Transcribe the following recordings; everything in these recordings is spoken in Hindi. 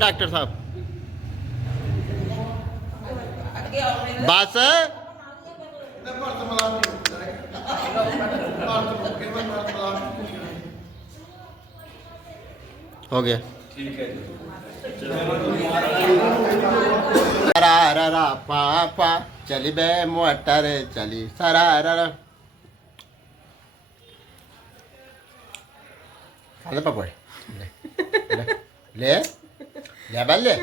डॉक्टर साहब? बस हो गया। ठीक है। सरारा पापा चली बे मोटर चली सरारा। खाले पकड़ ले ले ले बल ले।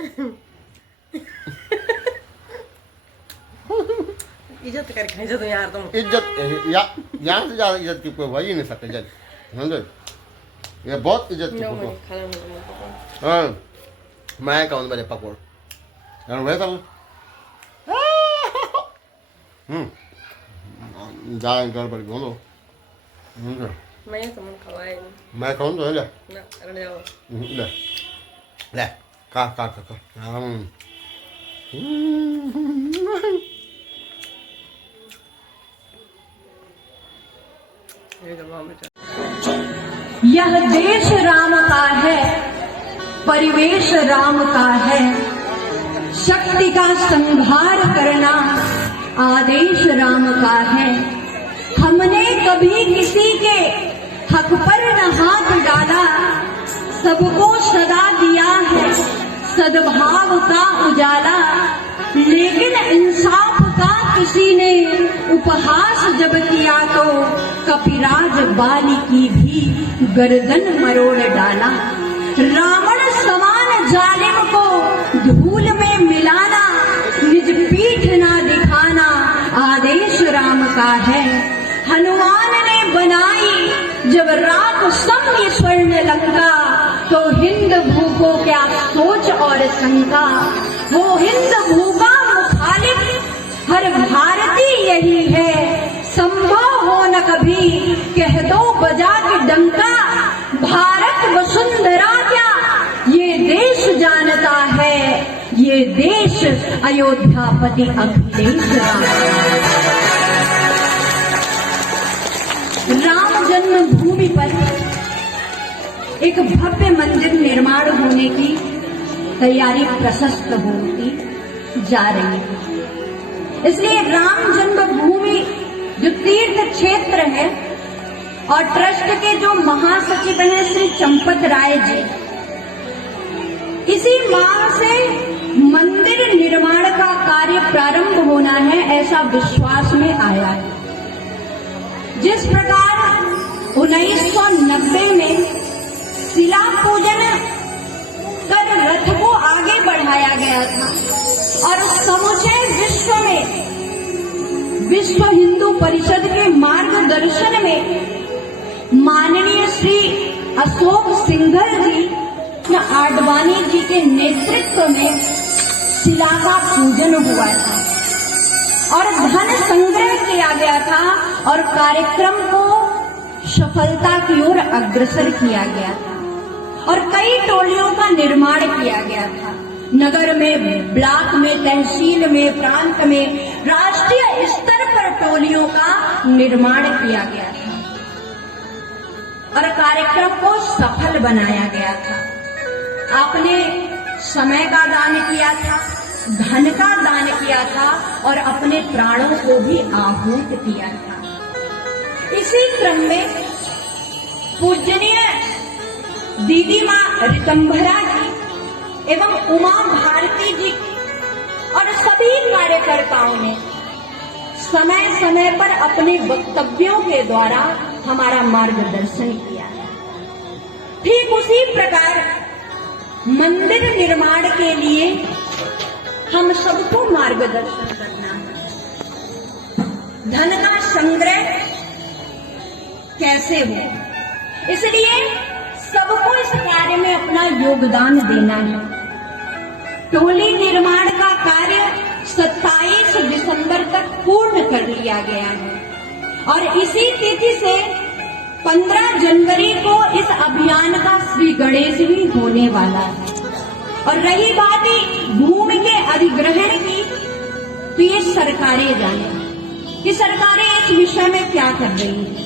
इज्जत करके इज्जत यार तुम इज्जत यहाँ से ज्यादा इज्जत की कोई हो ही नहीं सकता। इज्जत समझो, ये बहुत इज्जत की फोटो। हाँ मैं कहूँ मेरे पकड़ वह सब जाए गड़बड़ बोलो। मैं तुम खवाए मैं कहूँ तो ले ना अरे जाओ ले ले का यह देश राम का है, परिवेश राम का है, शक्ति का संहार करना आदेश राम का है। हमने कभी किसी के हक पर न हाथ डाला, सबको सदा दिया है सद्भाव का उजाला। लेकिन इंसाफ का किसी ने उपहास जब किया तो कपिराज बाली की भी गर्दन मरोड़ डाला। रावण समान जालिम को धूल में मिलाना, निज पीठ ना दिखाना आदेश राम का है। हनुमान ने बनाई जब रात सम्य स्वर्ण लंका, तो हिंद भू को क्या सोच और शंका। वो हिंद भू का मुखालिफ हर भारती यही है, संभव हो न कभी कह दो बजा के डंका। भारत वसुंधरा क्या ये देश जानता है, ये देश अयोध्यापति अखिलेश राम जन्मभूमि पर एक भव्य मंदिर निर्माण होने की तैयारी प्रशस्त होती जा रही है। इसलिए राम जन्मभूमि जो तीर्थ क्षेत्र है और ट्रस्ट के जो महासचिव हैं श्री चंपत राय जी, इसी मांग से मंदिर निर्माण का कार्य प्रारंभ होना है ऐसा विश्वास में आया है। जिस प्रकार 1990 में शिला पूजन कर रथ को आगे बढ़ाया गया था और समूचे विश्व में विश्व हिंदू परिषद के मार्गदर्शन में माननीय श्री अशोक सिंघल जी या आडवाणी जी के नेतृत्व में शिला का पूजन हुआ था और धन संग्रह किया गया था और कार्यक्रम को सफलता की ओर अग्रसर किया गया था और कई टोलियों का निर्माण किया गया था। नगर में, ब्लॉक में, तहसील में, प्रांत में, राष्ट्रीय स्तर पर टोलियों का निर्माण किया गया था और कार्यक्रम को सफल बनाया गया था। आपने समय का दान किया था, धन का दान किया था और अपने प्राणों को भी आहूत किया था। इसी क्रम में पूजनीय दीदी माँ रितंभरा जी एवं उमा भारती जी और सभी कार्यकर्ताओं ने समय समय पर अपने वक्तव्यों के द्वारा हमारा मार्गदर्शन किया। ठीक उसी प्रकार मंदिर निर्माण के लिए हम सबको मार्गदर्शन करना है। धन का संग्रह कैसे हो, इसलिए सबको इस कार्य में अपना योगदान देना है। टोली निर्माण का कार्य 27 दिसंबर तक पूर्ण कर लिया गया है और इसी तिथि से 15 जनवरी को इस अभियान का श्री गणेश भी होने वाला है। और रही बात भूमि के अधिग्रहण की, तो ये सरकारें जाने कि सरकारें इस विषय में क्या कर रही हैं,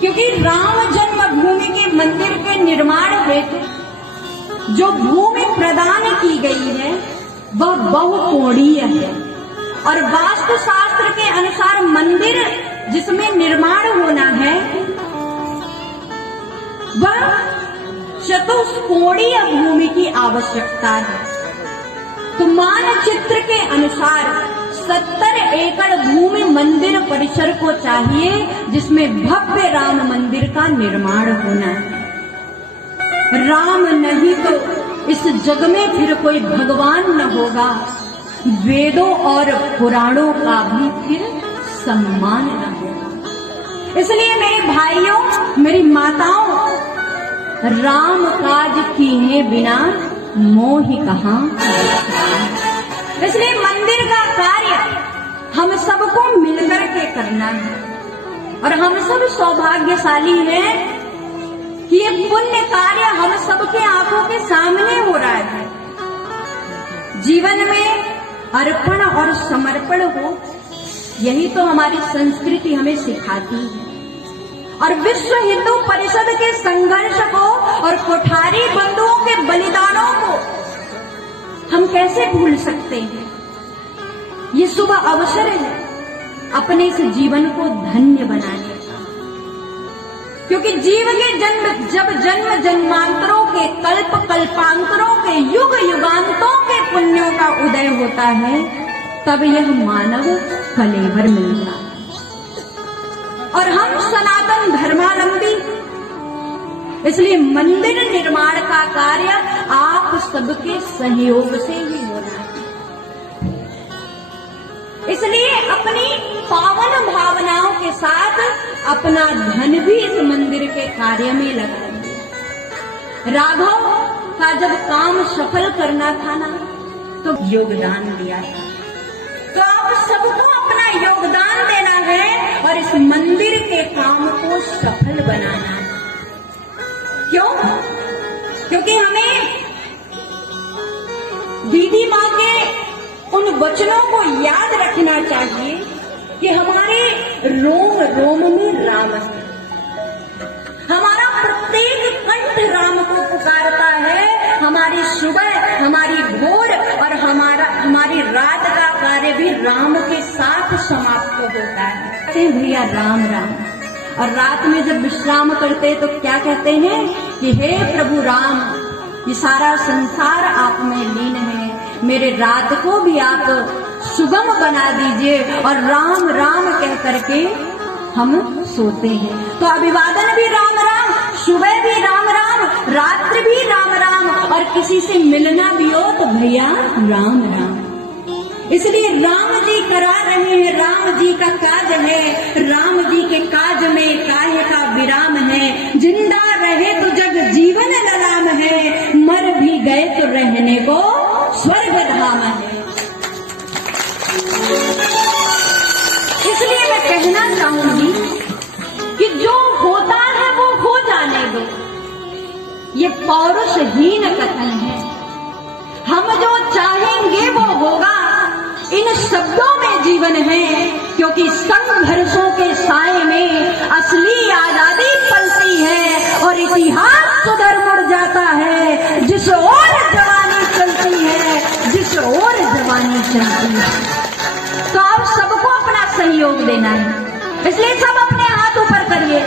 क्योंकि राम जन्मभूमि के मंदिर के निर्माण हेतु जो भूमि प्रदान की गई है वह बहुकोणीय है और वास्तु शास्त्र के अनुसार मंदिर जिसमें निर्माण होना है वह चतुष्कोणीय भूमि की आवश्यकता है। तो मानचित्र के अनुसार 70 एकड़ भूमि मंदिर परिसर को चाहिए जिसमें भव्य राम मंदिर का निर्माण होना है। राम नहीं तो इस जग में फिर कोई भगवान न होगा, वेदों और पुराणों का भी फिर सम्मान न होगा। इसलिए मेरे भाइयों, मेरी माताओं, राम काज कीने बिना मोह कहाँ। इसलिए मंदिर का कार्य हम सबको मिलकर के करना है और हम सब सौभाग्यशाली हैं कि ये पुण्य कार्य हम सबके आंखों के सामने हो रहा है। जीवन में अर्पण और समर्पण हो, यही तो हमारी संस्कृति हमें सिखाती है। और विश्व हिंदू परिषद के संघर्ष को और कोठारी बंधुओं के बलिदानों को हम कैसे भूल सकते हैं। ये शुभ अवसर है अपने इस जीवन को धन्य बनाने का, क्योंकि जीव के जब जन्म जन्मांतरों के कल्प कल्पांतरों के युग युगांतों के पुण्यों का उदय होता है, तब यह मानव कलेवर मिलता है। और हम सनातन धर्मावलंबी, इसलिए मंदिर निर्माण का कार्य आप सबके सहयोग से ही हो रहा है। इसलिए अपनी पावन भावनाओं के साथ अपना धन भी इस मंदिर के कार्य में लगाइए। राघव का जब काम सफल करना था ना, तो योगदान दिया था। तो आप सबको अपना योगदान देना है और इस मंदिर के काम को सफल बनाना है। क्यों? क्योंकि हमें दीदी माँ के उन वचनों को याद रखना चाहिए कि हमारे रोम रोम में राम है। हमारा प्रत्येक कंठ राम को पुकारता है। हमारी सुबह, हमारी भोर और हमारी रात का कार्य भी राम के साथ समाप्त होता है। भैया राम राम। और रात में जब विश्राम करते तो क्या कहते हैं कि हे प्रभु राम, ये सारा संसार आप में लीन है, मेरे रात को भी आप सुगम बना दीजिए। और राम राम कह करके हम सोते हैं। तो अभिवादन भी राम राम, सुबह भी राम राम, रात्रि भी राम राम, और किसी से मिलना भी हो तो भैया राम राम। इसलिए राम जी करा रहे हैं, राम जी का काज है, राम जी के काज में काहे का विराम है। जिंदा रहे तो जग जीवन ललाम है, मर भी गए तो रहने को स्वर्ग धाम है। इसलिए मैं कहना चाहूंगी कि जो होता है वो हो जाने दो। ये पौरुषहीन कथन है। हम जो चाहेंगे वो होगा, इन शब्दों में जीवन है। क्योंकि संघर्षों के साए में असली आजादी पलती है और इतिहास सुधर मुड़ जाता है। जिस ओर जवानी चलती है, जिस ओर जवानी चलती है। तो आप सबको अपना सहयोग देना है। इसलिए सब अपने हाथ ऊपर करिए।